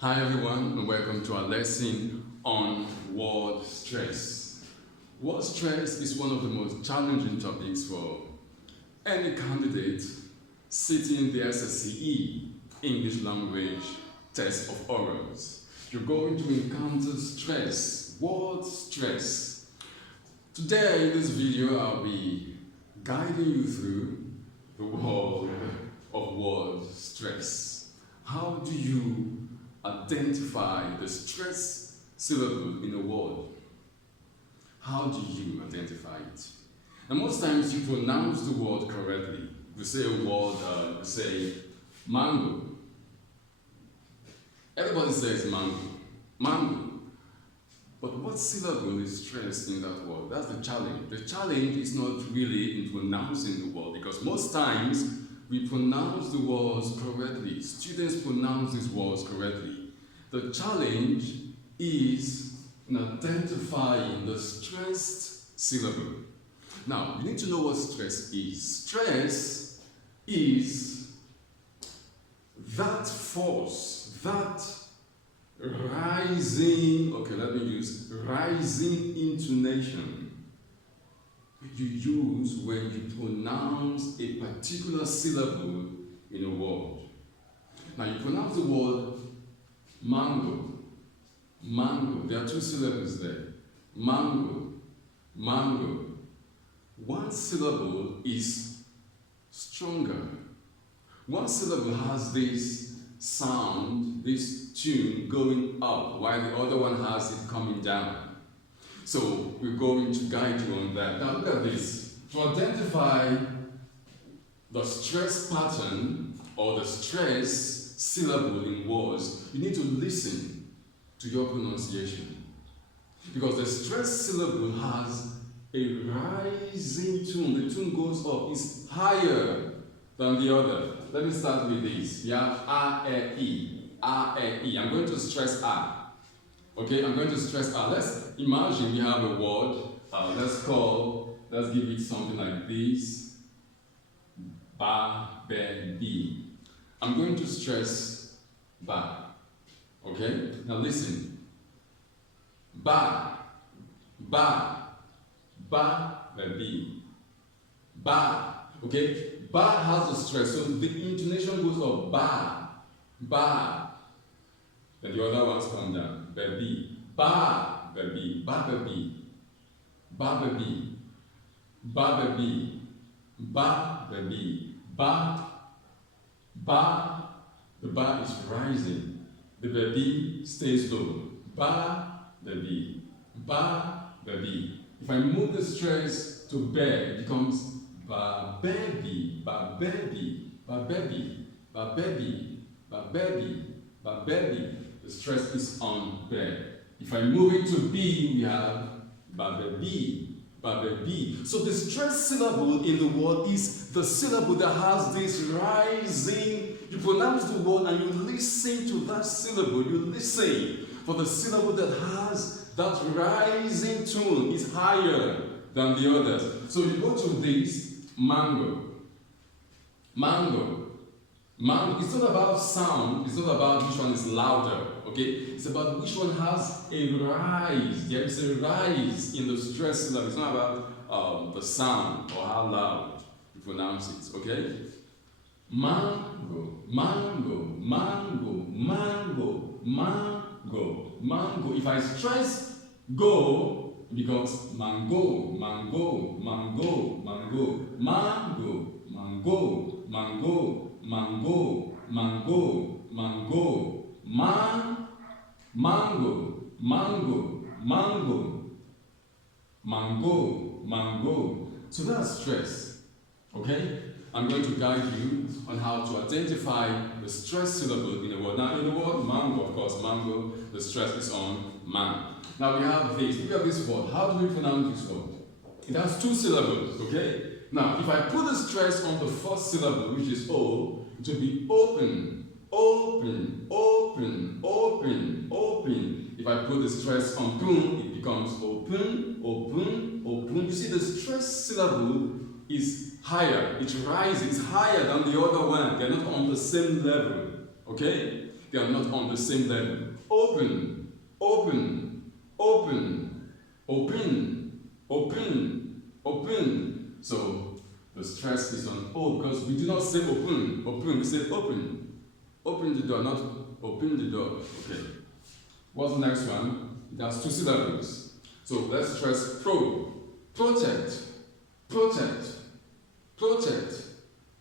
Hi everyone and welcome to our lesson on word stress. Word stress is one of the most challenging topics for any candidate sitting the SSCE English language test of orals. You're going to encounter stress, word stress. Today in this video I'll be guiding you through the world of word stress. How do you identify the stress syllable in a word? How do you identify it? And most times you pronounce the word correctly. You say a word, you say mango. Everybody says mango. Mango. But what syllable is stressed in that word? That's the challenge. The challenge is not really in pronouncing the word, because most times we pronounce the words correctly. Students pronounce these words correctly. The challenge is in identifying the stressed syllable. Now, you need to know what stress is. Stress is that force, that rising intonation you use when you pronounce a particular syllable in a word. Now you pronounce the word mango. Mango. There are two syllables there. Mango. Mango. One syllable is stronger. One syllable has this sound, this tune going up, while the other one has it coming down. So we're going to guide you on that. Now look at this. To identify the stress pattern or the stress syllable in words, you need to listen to your pronunciation. Because the stress syllable has a rising tone. The tone goes up. It's higher than the other. Let me start with this. You have A, E, E. A, E, E. I'm going to stress A. Okay, I'm going to stress A. Let's imagine we have a word. Let's give it something like this. Ba, be, bi. I'm going to stress ba. Okay, now listen. Ba, ba, ba, be, ba. Okay, ba has a stress, so the intonation goes up. Ba, ba. Then the other ones come down. Baby, ba, baby, ba, baby, ba, baby, ba, baby, ba, baby, ba, ba. The ba is rising. The baby stays low. Ba, baby, ba, baby. If I move the stress to be, it becomes ba, baby, ba, baby, ba, baby, ba, baby, ba, baby, ba, baby. The stress is on be. If I move it to B, we have ba-ba-bi, ba-ba-bi. So the stress syllable in the word is the syllable that has this rising. You pronounce the word and you listen to that syllable. You listen for the syllable that has that rising tone. It's higher than the others. So you go to this mango. Mango. Mango. It's not about sound. It's not about which one is louder. Okay, it's about which one has a rise. There is a rise in the stress syllable. It's not about the sound or how loud you pronounce it. Okay, mango, mango, mango, mango, mango, mango. If I stress go, it becomes mango, mango, mango, mango, mango, mango, mango, mango, mango, mango. Mango, mango, mango, mango, mango. So that's stress. Okay? I'm going to guide you on how to identify the stress syllable in a word. Now, in the word mango, of course, mango, the stress is on man. Now we have this. Look at this word. How do we pronounce this word? It has two syllables. Okay? Now, if I put the stress on the first syllable, which is O, it will be open. Open, open, open, open. If I put the stress on pun, it becomes open, open, open. You see, the stress syllable is higher. It rises higher than the other one. They're not on the same level. Okay? They are not on the same level. Open, open, open, open, open, open. So the stress is on O because we do not say open, open, we say open. Open the door, not open the door. Okay. What's the next one? It has two syllables. So let's stress pro. Protect, protect, protect,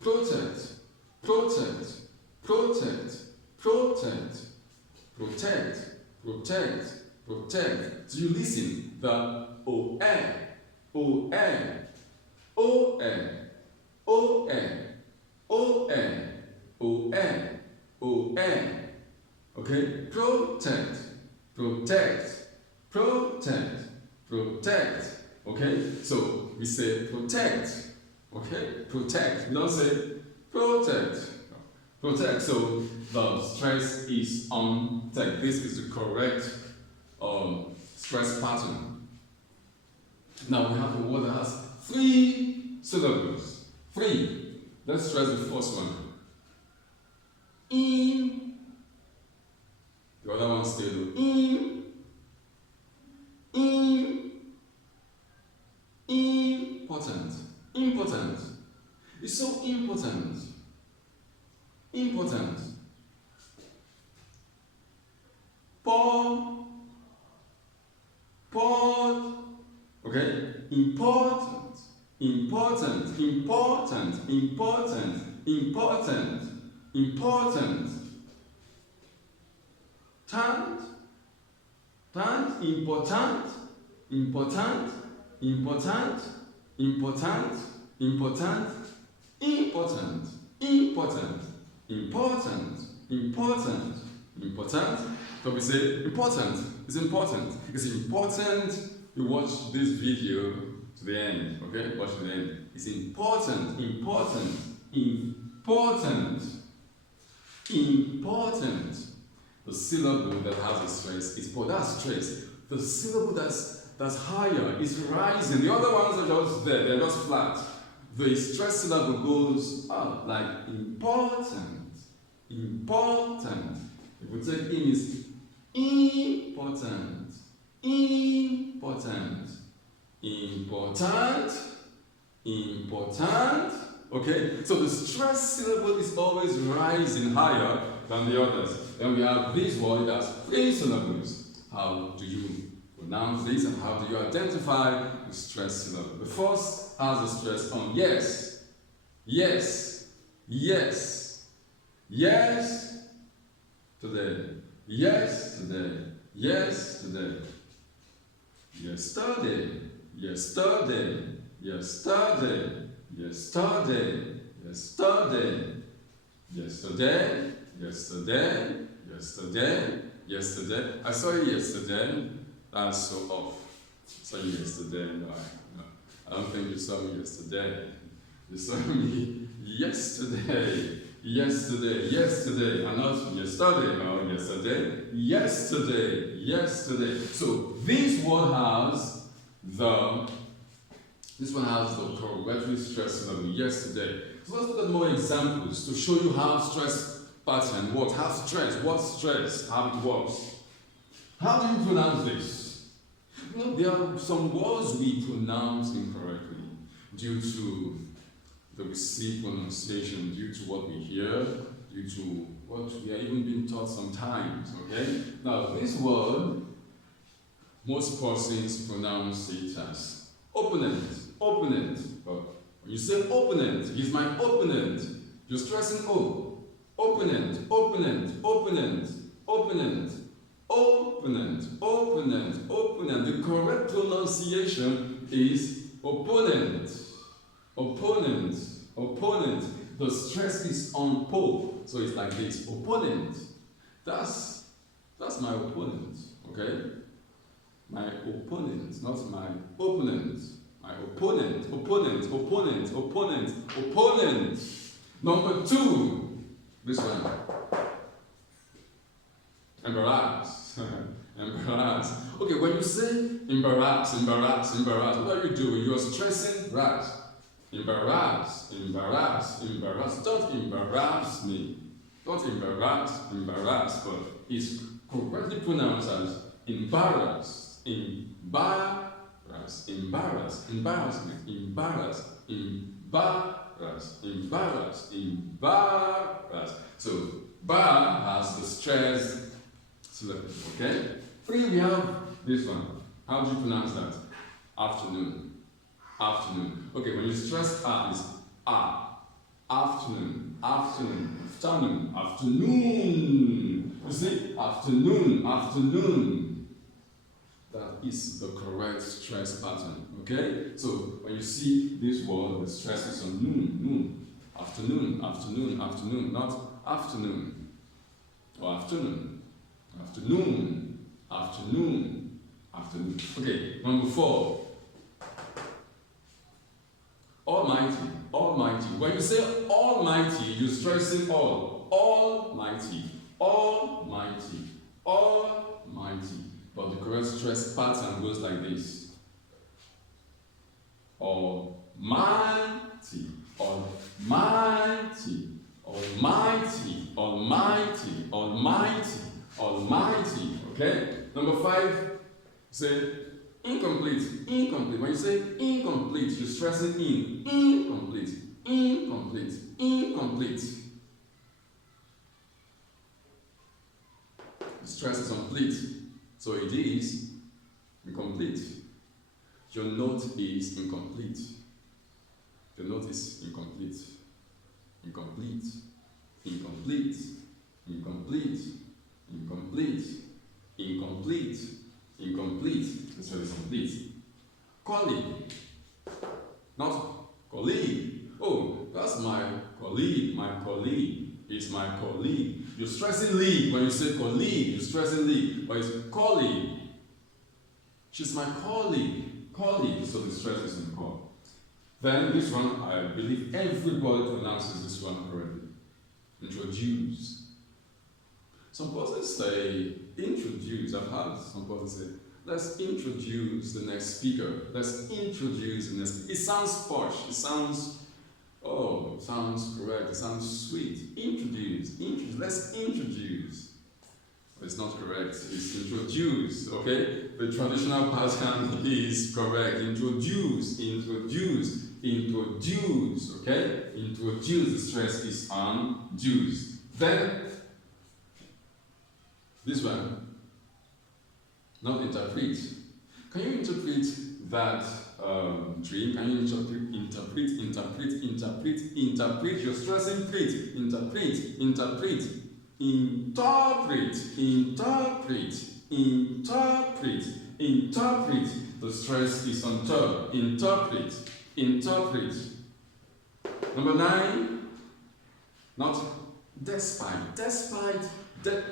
protect, protect, protect, protect, protect, protect, protect. Do you listen? The O-E, O-E, O-E, O-E, O-E, O-E, O-E. Okay? Protect, protect, protect, protect. Okay? So we say protect. Okay? Protect. We don't say protect. Protect. So the stress is on tech. This is the correct stress pattern. Now we have a word that has 3 syllables. 3. Let's stress the first one. In. The other one still. In. Important. Important. It's so important. Important. Port. Okay? Important. Important. Important. Important. Important. Important. Tant. Important. Important. Important. Important. Important. Important. Important. Important. Important. Important. So we say important. It's important. It's important you watch this video to the end. Okay? Watch to the end. It's important. Important. Important. Important. The syllable that has a stress is po. That's stress. The syllable that's higher is rising. The other ones are just there. They're just flat. The stress syllable goes up like important. Important. If we take in is important. Important. Important. Important. Okay? So the stress syllable is always rising higher than the others. Then we have this word that has 3 syllables. How do you pronounce this and how do you identify the stress syllable? The first has a stress on yes. Yes. Yes. Yes. Today. Yes. Today. Yes. Today. Yesterday. Yesterday. Yesterday. Yesterday. Yesterday. Yesterday. Yesterday. Yesterday. Yesterday. I saw you yesterday. That's so off. I saw you yesterday. No, I don't think you saw me yesterday. You saw me yesterday. Yesterday. Yesterday. And not yesterday. No, yesterday. Yesterday. Yesterday. So this one has the correctly stress level yesterday. So let's look at more examples to show you how stress pattern works. How stress, how it works. How do you pronounce this? Well, there are some words we pronounce incorrectly due to the received pronunciation, due to what we hear, due to what we are even being taught sometimes, okay? Now, this word, most persons pronounce it as opponent. But when you say opponent, he's my opponent. You're stressing O. Opponent. The correct pronunciation is opponent. The stress is on po. So it's like this. Opponent. That's my opponent. Okay? My opponent, not my opponent. My opponent. Number 2. This one. Embarrass. Embarrass. Okay, when you say embarrass, what are you doing? You are stressing ras. Embarrass. Don't embarrass me. Not embarrassed, but it's correctly pronounced as embarrassed, embarrassed, embarrassed, embarrassment, embarrassed, embarrassed, embarrassed, embarrassed. So bar has the stressed syllable, okay? 3, we have this one. How do you pronounce that? Afternoon. Afternoon. Okay, when you stress A, it's A. Afternoon. Afternoon. Afternoon. Afternoon. You see? Afternoon. Afternoon. That is the correct stress pattern. Okay? So when you see this word, the stress is on noon. Noon. Afternoon. Afternoon. Afternoon. Not afternoon. Or afternoon. Afternoon. Afternoon. Afternoon. Okay, number 4. Almighty. Almighty. When you say almighty, you're stressing all. Almighty. Almighty. Almighty. But the correct stress pattern goes like this. Almighty. Almighty. Almighty. Almighty. Almighty. Almighty. Okay? Number 5, say incomplete. Incomplete. When you say incomplete, you're stressing in. Incomplete. Incomplete. Incomplete. The stress is on complete. So it is incomplete. Your note is incomplete. The note is incomplete. Incomplete. Incomplete. Incomplete. Incomplete. Incomplete. Incomplete. This one is complete. Colleague. Not colleague. Oh, that's my colleague. My colleague is my colleague. You're stressing league. When you say colleague, you're stressing league. But it's colleague. She's my colleague. Colleague. So the stress is in call. Then this one, I believe everybody pronounces this one correctly. Introduce. Some persons say introduce. I've heard some persons say, let's introduce the next speaker. Let's introduce the next. It sounds posh. It sounds, oh, it sounds correct. It sounds sweet. Introduce. Introduce. Let's introduce. But it's not correct. It's introduce. Okay? The traditional pattern is correct. Introduce. Introduce. Introduce. Okay? Introduce. The stress is on juice. Then this one, not interpret. Can you interpret that dream? Can you interpret? You're stressing print. Interpret. The stress is on top. Interpret. Number 9, not despite. Despite. The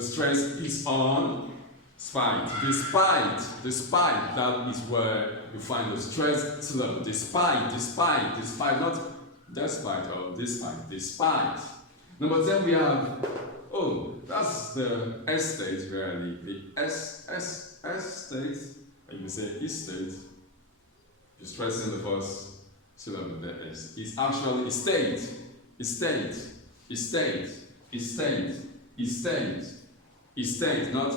stress is on spite. Despite, that is where you find the stress syllable. Despite, not despite or despite. Number 10, we have, oh, that's the S state really. The S state, when you say estate, you're stressing the first syllable, the S. It's actually estate, not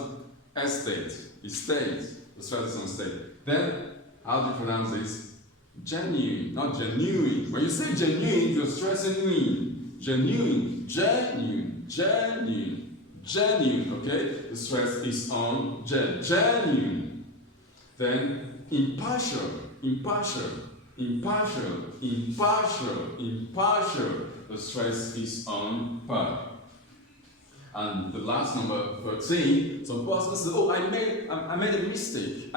estate, estate. The stress is on state. Then, how do you pronounce this? Genuine, not genuine. When you say genuine, you're stressing in. Genuine, okay? The stress is on genuine. Then, impartial. The stress is on par. And the last number 13, some persons say, oh, I made a mistake.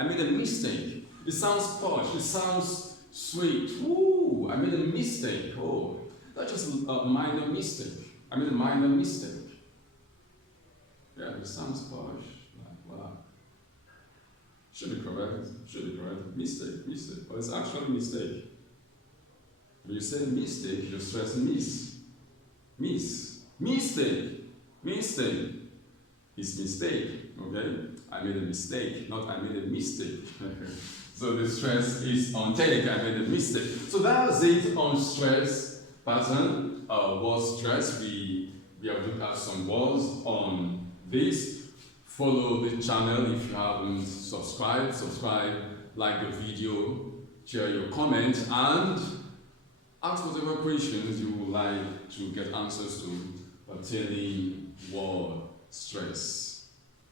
It sounds posh, it sounds sweet. Ooh, I made a mistake. Oh, that's just a minor mistake. I made a minor mistake. Yeah, it sounds posh. Like, wow. Should be correct. Mistake. But it's actually mistake. When you say mistake, you're stressing Mistake. It's mistake. Okay? I made a mistake, not I made a mistake. So the stress is on take, I made a mistake. So that's it on stress pattern, word stress. We have looked at some words on this. Follow the channel if you haven't subscribed. Subscribe, like the video, share your comment, and ask whatever questions you would like to get answers to pertaining word stress.